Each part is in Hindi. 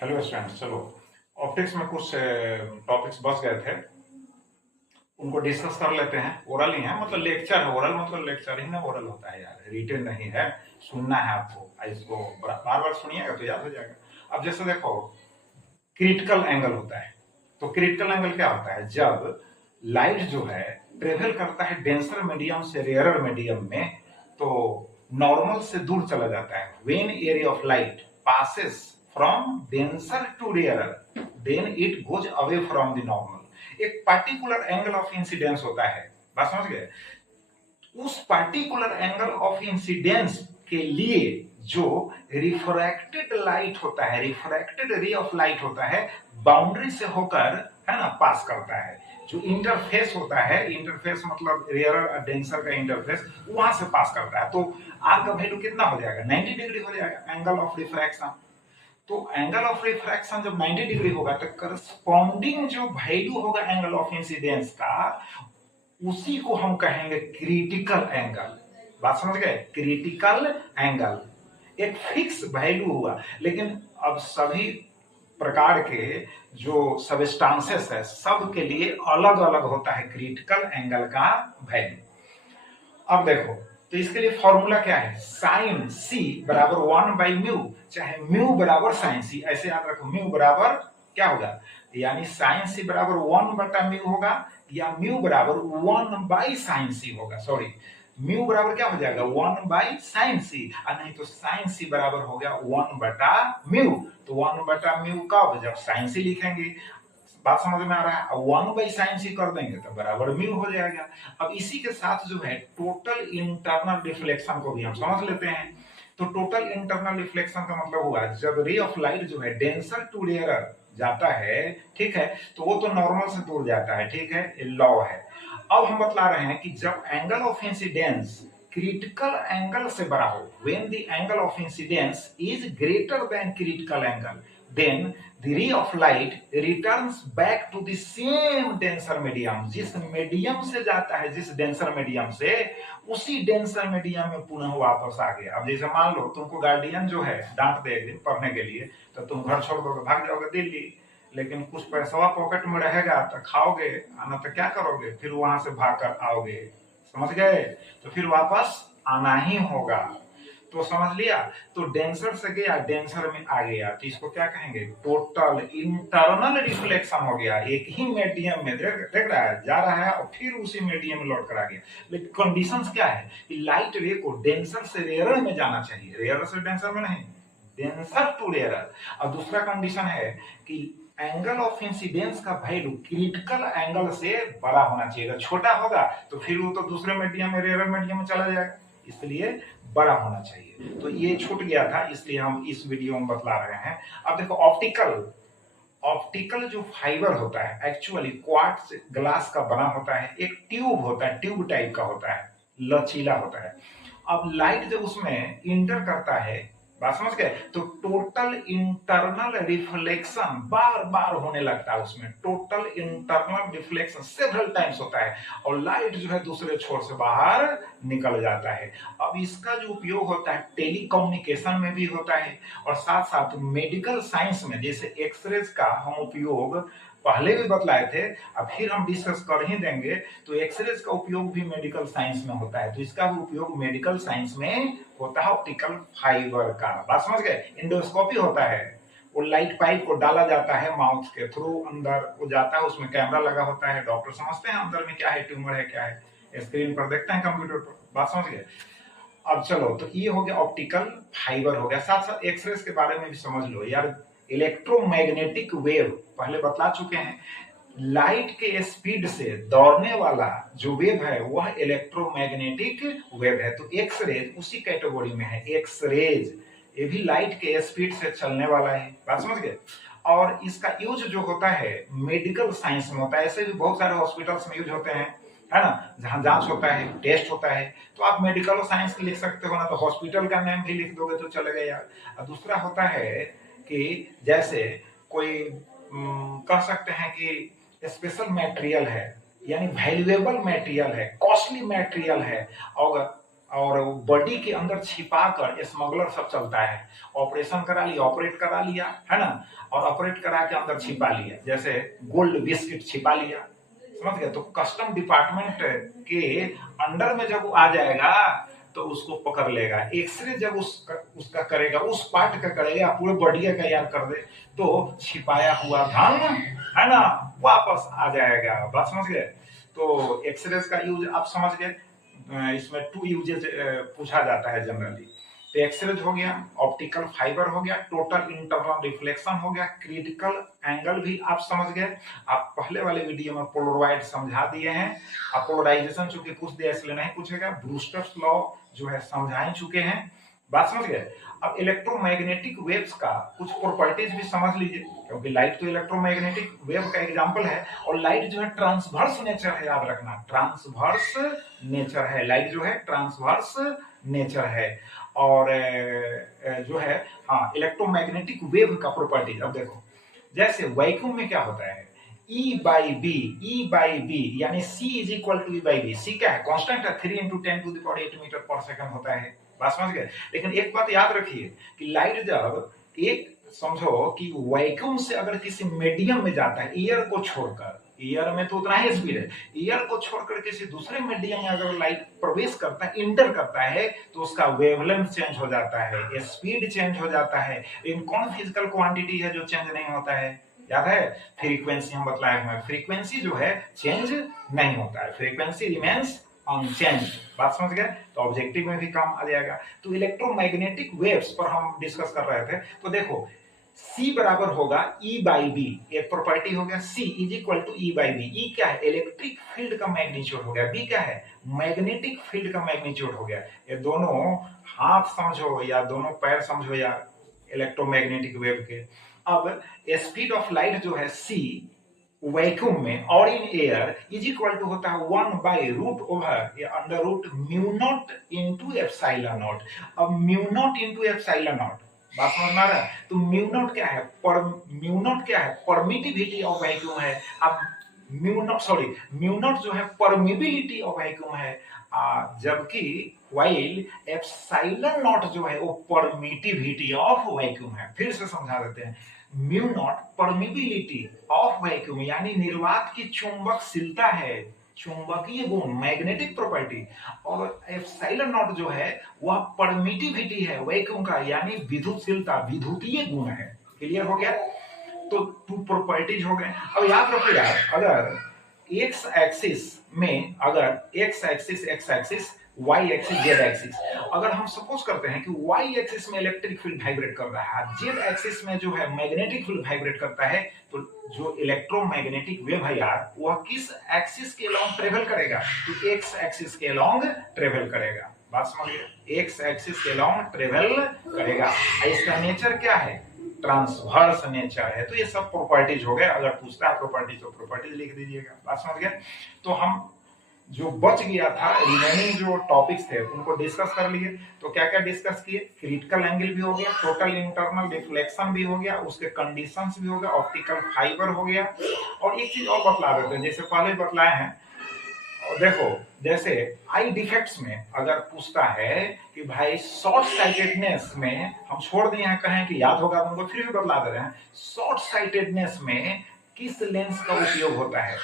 हेलो स्टूडेंट्स, चलो ऑप्टिक्स में कुछ टॉपिक्स बच गए थे, उनको डिस्कस कर लेते हैं। ओरल ही है, मतलब लेक्चर है। ओरल मतलब लेक्चर ही ना, ओरल होता है यार, रिटन नहीं है। सुनना है आपको, इसको बार बार सुनिएगा तो याद हो जाएगा। अब जैसे देखो, क्रिटिकल एंगल होता है। तो क्रिटिकल एंगल क्या होता है? जब लाइट जो है ट्रेवल करता है डेंसर मीडियम से रेयरर मीडियम में, तो नॉर्मल से दूर चला जाता है। When area of light passes from denser to rarer, then it goes away from the normal. एक पर्टिकुलर एंगल ऑफ इंसिडेंस होता है, बात समझ गए? उस पर्टिकुलर एंगल ऑफ इंसिडेंस के लिए जो रिफ्रैक्टेड लाइट होता है, रिफ्रैक्टेड रे ऑफ लाइट होता है, बाउंड्री से होकर, है ना, पास करता है। जो इंटरफेस होता है, इंटरफेस मतलब रेयरर और डेंसर का इंटरफेस, वहां से पास करता है। तो आर का वैल्यू कितना हो जाएगा? 90 डिग्री हो जाएगा, एंगल ऑफ रिफ्रैक्शन। तो एंगल ऑफ रिफ्रैक्शन जब 90 डिग्री होगा तो करस्पॉन्डिंग जो वैल्यू होगा एंगल ऑफ इंसिडेंस का, उसी को हम कहेंगे क्रिटिकल एंगल। बात समझ गए? क्रिटिकल एंगल एक फिक्स वैल्यू हुआ। लेकिन अब सभी प्रकार के जो सबस्टांसेस है, सब के लिए अलग अलग होता है क्रिटिकल एंगल का वैल्यू। अब देखो, तो इसके लिए फॉर्मूला क्या है? साइन सी बराबर 1/म्यू, चाहे म्यू बराबर साइन सी, ऐसे याद रखो। म्यू बराबर क्या होगा? यानी साइन सी बराबर 1/म्यू होगा, या म्यू बराबर 1/साइन सी होगा। सॉरी, म्यू बराबर क्या हो जाएगा? 1/साइन सी, और नहीं तो साइन सी बराबर हो गया 1/म्यू। तो 1/म्यू कब? जब साइन सी लिखेंगे। बात समझ में आ रहा है? 1/साइन सी कर देंगे तो बराबर म्यू हो जाएगा। अब इसी के साथ जो है टोटल इंटरनल रिफ्लेक्शन को भी हम समझ लेते हैं। तो टोटल इंटरनल रिफ्लेक्शन का मतलब हुआ जब रे ऑफ लाइट जो है डेंसर टू रेयरर जाता है, ठीक है, तो वो तो नॉर्मल से दूर जाता है, ठीक है, ये लॉ है। अब हम बतला रहे हैं कि जब angle of incidence critical angle से बड़ा हो, when the angle of incidence is greater than critical angle, then the ray of light returns back to the same denser medium। जिस मीडियम से जाता है, जिस डेंसर मीडियम से, उसी डेंसर मीडियम में पुनः वापस आ गया। अब जैसे मान लो तुमको गार्डियन जो है डांट दे पढ़ने के लिए, तो तुम घर छोड़ दोगे, भाग जाओगे दिल्ली। लेकिन कुछ पैसा पॉकेट में रहेगा तो खाओगे, आना तो क्या करोगे? फिर वहां से भाग कर आओगे, समझ गए? तो फिर वापस आना ही होगा। तो समझ लिया? तो डेंसर से गया, डेंसर में आ गया, तो इसको क्या कहेंगे? टोटल इंटरनल रिफ्लेक्शन हो गया। एक ही मीडियम में देख रहा है, जा रहा है और फिर उसी मीडियम में लौट कर आ गया। लेकिन कंडीशंस क्या है कि लाइट रे को डेंसर से रेयरर में जाना चाहिए, रेयरर से डेंसर में नहीं, डेंसर टू रेयरर। और दूसरा कंडीशन है कि एंगल ऑफ इंसिडेंस का वैल्यू क्रिटिकल एंगल से बड़ा होना चाहिए। अगर छोटा होगा तो फिर वो तो दूसरे मीडियम में, रेयरर मीडियम में चला जाएगा, इसलिए बड़ा होना चाहिए। तो ये छूट गया था, इसलिए हम इस वीडियो में बतला रहे हैं। अब देखो, ऑप्टिकल ऑप्टिकल जो फाइबर होता है एक्चुअली क्वार्ट्ज ग्लास का बना होता है। एक ट्यूब होता है, ट्यूब टाइप का होता है, लचीला होता है। अब लाइट जब उसमें इंटर करता है, बात समझ गए, तो टोटल इंटरनल रिफ्लेक्शन बार बार होने लगता है उसमें। Total internal reflection several times होता है, और लाइट जो है दूसरे छोर से बाहर निकल जाता है। अब इसका जो उपयोग होता है टेलीकम्युनिकेशन में भी होता है, और साथ साथ मेडिकल साइंस में, जैसे एक्सरेज का हम उपयोग पहले भी बतलाए थे, अब फिर हम डिस्कस कर ही देंगे। तो एक्सरेज का उपयोग भी मेडिकल साइंस में होता है, तो इसका भी उपयोग मेडिकल साइंस में होता है ऑप्टिकल फाइबर का। बात समझ गए? इंडोस्कोपी होता है, वो लाइट पाइप को डाला जाता है माउथ के थ्रू, अंदर वो जाता है, उसमें कैमरा लगा होता है, डॉक्टर समझते हैं अंदर में क्या है, ट्यूमर है क्या है, स्क्रीन पर देखते हैं कंप्यूटर पर। बात समझ गए? अब चलो, तो ये हो गया ऑप्टिकल फाइबर हो गया। साथ साथ एक्सरेज के बारे में भी समझ लो यार। इलेक्ट्रोमैग्नेटिक वेव पहले बतला चुके हैं, लाइट के स्पीड से दौड़ने वाला जो वेव है वह इलेक्ट्रोमैग्नेटिक वेव है। तो एक्सरेज उसी कैटेगरी में है। एक्सरेज ये भी लाइट के स्पीड से चलने वाला है, बात समझ गए? और इसका यूज जो होता है मेडिकल साइंस में होता है। ऐसे भी बहुत सारे हॉस्पिटल्स में यूज होते हैं, है ना, जहां जांच होता है, टेस्ट होता है। तो आप मेडिकल साइंस लिख सकते हो ना, तो हॉस्पिटल का नाम भी लिख दोगे तो चलेगा यार। और दूसरा होता है कि जैसे कोई कह सकते हैं कि स्पेशल मटेरियल है, यानी वैल्यूएबल मटेरियल है, कॉस्टली मटेरियल है, और और बॉडी के अंदर छिपा कर स्मगलर सब चलता है। ऑपरेशन करा लिया, ऑपरेट करा लिया, है ना, और ऑपरेट करा के अंदर छिपा लिया, जैसे गोल्ड बिस्किट छिपा लिया, समझ गए। तो कस्टम डिपार्टमेंट के अंडर में जब वो आ जाएगा तो उसको पकड़ लेगा। एक्सरे जब उसका करेगा, उस पार्ट का करेगा, पूरे बॉडी का यार कर दे, तो छिपाया हुआ धन, है ना, वापस आ जाएगा। बात समझ गए। तो एक्सरे का यूज आप समझ गए। इसमें 2 यूजेज पूछा जाता है जनरली। तो एक्सरेज हो गया, ऑप्टिकल फाइबर हो गया, टोटल इंटरनल रिफ्लेक्शन हो गया, क्रिटिकल एंगल भी आप समझ गए। आप पहले वाले वीडियो में पोलराइड समझा दिए हैं। आप पोलराइजेशन चूंकि पूछ दिया इसलिए नहीं पूछेगा। ब्रूस्टर्स लॉ जो है समझा ही चुके हैं। बात समझ गए। अब इलेक्ट्रोमैग्नेटिक वेव्स का कुछ प्रॉपर्टीज भी समझ लीजिए, क्योंकि लाइट तो इलेक्ट्रोमैग्नेटिक वेव का एग्जांपल है। और लाइट जो है ट्रांसवर्स नेचर है, याद रखना, ट्रांसवर्स नेचर है। लाइट जो है ट्रांसवर्स नेचर है। और जो है, हाँ, इलेक्ट्रोमैग्नेटिक वेव का प्रॉपर्टीज। अब देखो, जैसे वैक्यूम में क्या होता है, E/B यानी C is equal to E/B। C क्या है, कांस्टेंट है, 3 × 10⁸ मीटर पर सेकंड होता है। बात समझ गए। लेकिन एक बात याद रखिए कि लाइट जब एक, समझो कि वैक्यूम से अगर किसी मीडियम में जाता है, एयर को छोड़कर, एयर में तो उतना ही स्पीड है, एयर को छोड़कर किसी दूसरे मीडियम में अगर लाइट प्रवेश करता है, इंटर करता है, तो उसका वेवलेंथ चेंज हो जाता है, स्पीड चेंज हो जाता है। इन कौन फिजिकल क्वांटिटी है जो चेंज नहीं होता है, याद है, फ्रीक्वेंसी हम बतलाए हुए हैं। फ्रीक्वेंसी जो है चेंज नहीं होता है, फ्रीक्वेंसी रिमेन्स अनचेंज। बात समझ गए। तो ऑब्जेक्टिव में भी काम आ जाएगा। तो इलेक्ट्रोमैग्नेटिक वेव्स पर हम डिस्कस कर रहे थे। तो देखो, C बराबर होगा E/B, एक प्रॉपर्टी हो गया। C is equal to E/B। E क्या है, इलेक्ट्रिक फील्ड का मैग्नीट्यूड हो गया। B क्या है, मैग्नेटिक फील्ड का मैग्नीट्यूड हो गया। ये दोनों हाथ समझो या दोनों पैर समझो या इलेक्ट्रोमैग्नेटिक वेव के। अब स्पीड ऑफ लाइट जो है C वैक्यूम में और in air is equal to होता है 1/√ओवर या अंडर रूट μ0 × ε0। अब μ0 × ε0, बात समझ में आ रहा है। तो μ0 क्या है, μ0 क्या है, परमिटिविटी ऑफ वैक्यूम है। अब μ0 जो है परमिबिलिटी ऑफ वैक्यूम है, जबकि वाइल ε0 जो है वो परमिटिविटी ऑफ वैक्यूम है। फिर से समझा देते हैं। μ0 परमिबिलिटी ऑफ वैक्यूम यानी निर्वात की चुंबकशीलता है, चुंबकीय गुण, मैग्नेटिक प्रॉपर्टी। और ε0 जो है वह परमिटिविटी है वैक्यूम का, यानी विद्युतशीलता, विद्युतीय गुण है। क्लियर हो गया। तो 2 प्रॉपर्टीज हो गए। अब याद रखो यार, अगर एक्स एक्सिस में, अगर X axis, Y axis, Z axis, अगर हम सपोज करते हैं कि वाई एक्सिस में इलेक्ट्रिक फील्ड वाइब्रेट कर रहा है, जेड एक्सिस में जो है मैग्नेटिक फील्ड वाइब्रेट करता है, तो जो इलेक्ट्रोमैग्नेटिक वेव है यार, वह किस एक्सिस के अलोंग ट्रेवल करेगा, तो एक्स एक्सिस के अलोंग ट्रेवल करेगा। बात समझिए, एक्स एक्सिस के अलोंग ट्रेवल करेगा। इसका नेचर क्या है, ट्रांसवर्स नेचर है। तो ये सब प्रॉपर्टीज हो गए। अगर पूछता है प्रॉपर्टीज तो प्रॉपर्टीज लिख दीजिएगा। बात समझ गए। तो हम जो बच गया था, रिमेनिंग जो टॉपिक्स थे उनको डिस्कस कर लिए। तो क्या क्या डिस्कस किए, क्रिटिकल एंगल भी हो गया, टोटल इंटरनल रिफ्लेक्शन भी हो गया, उसके कंडीशंस भी हो गया, ऑप्टिकल फाइबर हो गया। और एक चीज और बतला देते हैं, जैसे पहले बतलाए हैं। और देखो, जैसे आई डिफेक्ट्स में अगर पूछता है कि भाई शॉर्ट साइटेडनेस में, हम छोड़ दिए हैं, कहें कि याद होगा तुमको, फिर भी बतला दे रहे हैं। शॉर्ट साइटेडनेस में किस लेंस का उपयोग होता है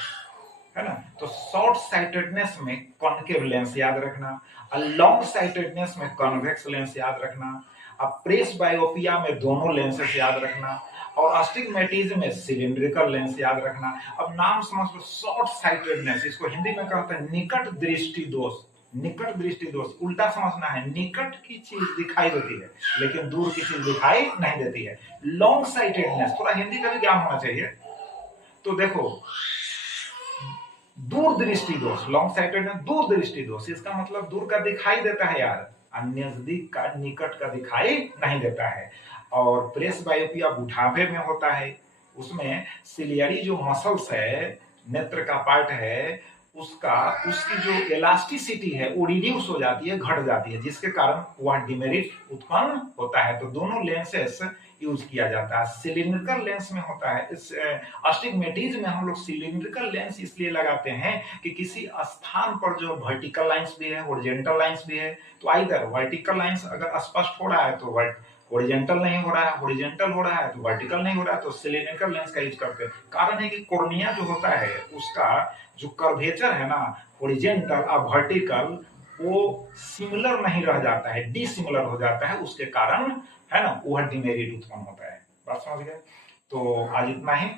ना। तो शॉर्ट साइटेडनेस में कॉन्केव लेंस याद रखना, और लॉन्ग साइटेडनेस में कॉन्वेक्स लेंस याद रखना। अब प्रेस बायोपिया में दोनों लेंसेस याद रखना, और अस्टिग्मेटिज्म में सिलिंड्रिकल लेंस याद रखना। अब नाम समझ लो, शॉर्ट साइटेडनेस, इसको हिंदी में कहते हैं निकट दृष्टि दोष। निकट दृष्टि दोष उल्टा समझना है, निकट की चीज दिखाई देती है लेकिन दूर की चीज दिखाई नहीं देती है। लॉन्ग साइटेडनेस, थोड़ा हिंदी का भी ज्ञान होना चाहिए। तो देखो, दूर दृष्टि दोष, लॉन्ग साइटेडनेस दूर दृष्टि दोष, इसका मतलब दूर का दिखाई देता है यार, नजदीक का, निकट का दिखाई नहीं देता है। और प्रेस बायोपिया बुढ़ापे में होता है, उसमें सिलियरी जो मसल्स है, नेत्र का पार्ट है, उसकी जो इलास्टिसिटी है वो रिड्यूस हो जाती है, घट जाती है, जिसके कारण वह डिमेरिट उत्पन्न होता है। तो दोनों लेंसेस यूज किया जाता है। सिलिंड्रिकल लेंस में होता है, इस अस्टिग्मेटिज में हम लोग सिलिंड्रिकल लेंस इसलिए लगाते हैं कि किसी स्थान पर जो वर्टिकल लाइंस भी है, हॉरिजॉन्टल लाइंस भी है, तो आइदर वर्टिकल लाइंस अगर स्पष्ट हो रहा है तो हॉरिजॉन्टल नहीं हो रहा है, हॉरिजॉन्टल हो रहा है तो वर्टिकल नहीं हो रहा है, तो सिलिंड्रिकल लेंस का यूज करते हैं। कारण है कि कॉर्निया जो होता है उसका जो कर्वेचर है ना, हॉरिजॉन्टल और वर्टिकल, वो सिमिलर नहीं रह जाता है, डिसिमिलर हो जाता है, उसके कारण है ना वह डिमेरिट उत्पन्न होता है। बात समझ गए? तो आज इतना ही,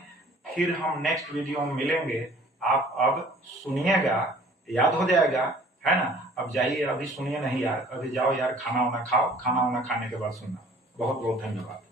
फिर हम नेक्स्ट वीडियो में मिलेंगे। आप अब सुनिएगा, याद हो जाएगा, है ना। अब जाइए, अभी सुनिए नहीं यार, अभी जाओ यार, खाना वाना खाओ, खाना वाना खाने के बाद सुनना। बहुत बहुत धन्यवाद।